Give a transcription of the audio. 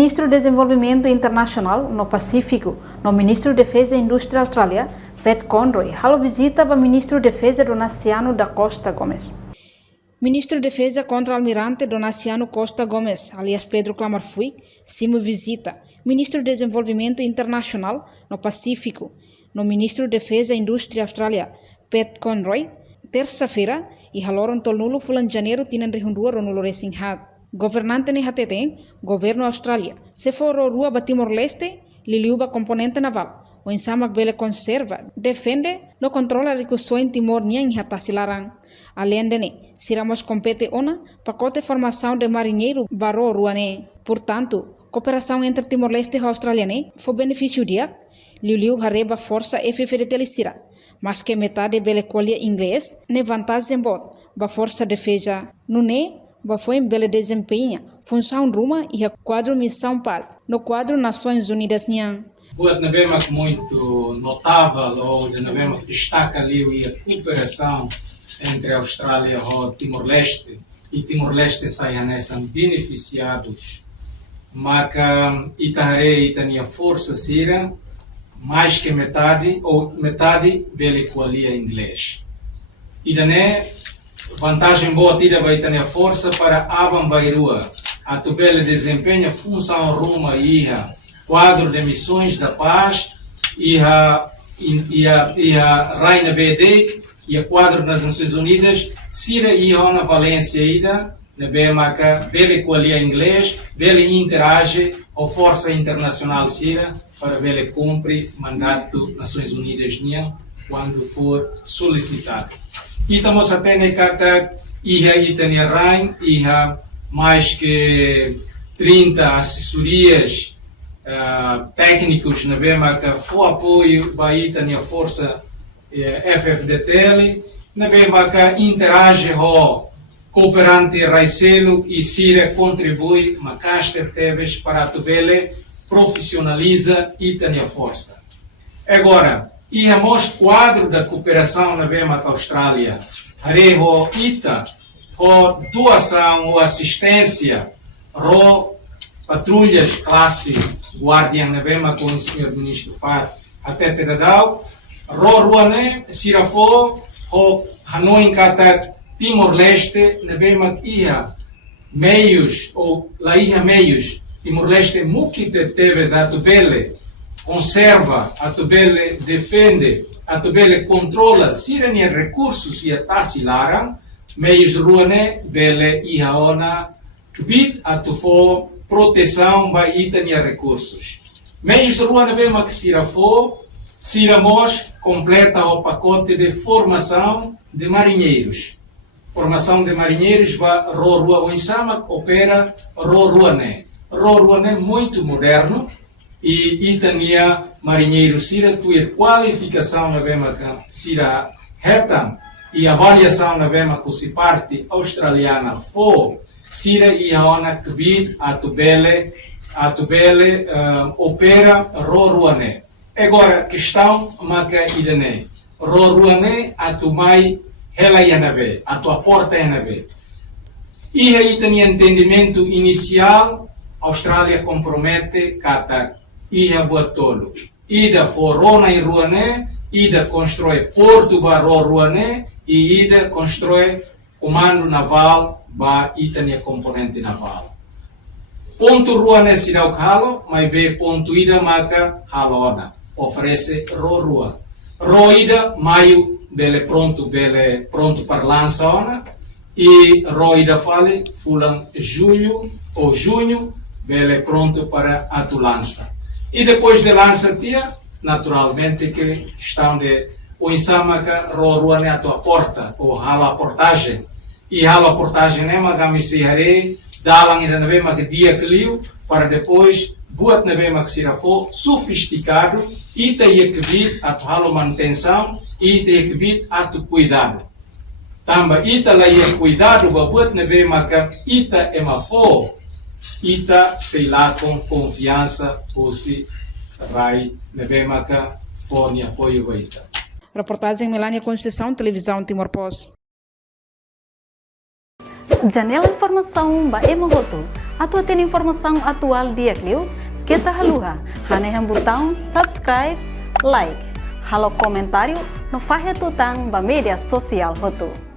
Ministro do Desenvolvimento Internacional no Pacífico, no Ministro de Defesa e Indústria Austrália, Pat Conroy, halo visita para o Ministro de Defesa Donaciano da Costa Gomes. Ministro de Defesa Contra-Almirante Donaciano Costa Gomes, alias Pedro Clamarfui, simo visita. Ministro de Desenvolvimento Internacional no Pacífico, no Ministro de Defesa e Indústria Austrália, Pat Conroy, terça-feira, e haloron tolnulo fulan janeiro tinan rihundua ronulo resinhat. Governante ni hateten, governo Austrália, se for rua ba Timor-Leste, liliuba componente naval, o ensamak bele conserva, defende, no controla ricuso em Timor niang hatasilarang. Além de siramos compete ona, pacote formação de marinheiro barro ruane. Portanto, cooperação entre Timor-Leste e Austrália foi benefício dia, liu hareba força FF de telisira, mas que metade bele colhe inglês, ne vantagem bot, ba força defesa, no ba foi bele desempenha, função ruma e a quadro missão paz, no quadro Nações Unidas niang. Pode haver muito notável, ou de haver destaca ali a cooperação entre a Austrália e Timor-Leste, e Timor-Leste são beneficiados, mas Itahare e força sira mais que metade, ou metade bele qualia inglês. E daí, vantagem boa tira vai ter força para Abambairua, a tubele desempenha função ruma e quadro de missões da paz e a Raina BD e a quadro das Nações Unidas, Sira e a Valência ida, na BMACA, bele qualia inglês, bele interage a força internacional Sira para bele cumprir mandato Nações Unidas nian quando for solicitado. E estamos até na cata e tenia Rain e mais que 30 assessorias técnicos na BEMA que foi apoio para a força FFDTL, na BEMA que interage com cooperante Raicelo e Síria contribui uma casta teves para a tubele profissionaliza e a força. Agora, e o quadro da cooperação na BEMA Austrália, Areho ITA, com doação ou assistência, patrulhas classe Guardian na BEMA com o Sr. Ministro Pat até Teradau, Ruane, Sirafo, o Hanoi Kata Timor-Leste na BEMA ia meios, ou lá ia meios, Timor-Leste muki teves a tubele, conserva, a tubele defende, a tubele controla, sirene recursos e a tassilaram, meios ruane, bele e haona, bit a tufo, proteção vai itania recursos. Meios ruane bema que sirafo, siramos completa o pacote de formação de marinheiros. Formação de marinheiros vai rua o insama opera ruane. Ruane muito moderno, e itania marinheiro sira tuir qualificação na bema sira retam e avaliação na bema que se parte australiana for sira e aona kbid atubele opera ruane. Agora questão maca idane ruane atumai hela yanabe atua porta yanabe e aí tem entendimento inicial. A Austrália compromete kata ia buatolo. Ida forona e ruane, ida constrói porto barro ruane e ida constrói comando naval ba itania componente naval. Ponto ruane sirau halo, mas be ponto ida maka halona. Oferece rua. Roida maio bele pronto para lança ona e roida fale fulan julho ou junho bele pronto para a tu lança. E depois de lança tia, naturalmente que questão de o insamaca ruane a tua porta ou hala portagem. E hala portagem né magami se hare dalang ida nabe mag dia clio para depois buat nabe mag sirafo sofisticado e tem que vir a tu hala manutenção e tem que vir a tu cuidado. Tamba ita lá ia cuidado buat nabe mag ita emafo ita sei lá com confiança fosse vai nebemaka fone apoio waita. Reportagem Melania Conceição, Televisão Timor-Post. Janela Informação ba Emogoto. Atau tem informação atual dia Clio, kita haluha, haneham botão subscribe, like, halo comentário no faixa tutang ba media sosial hotu.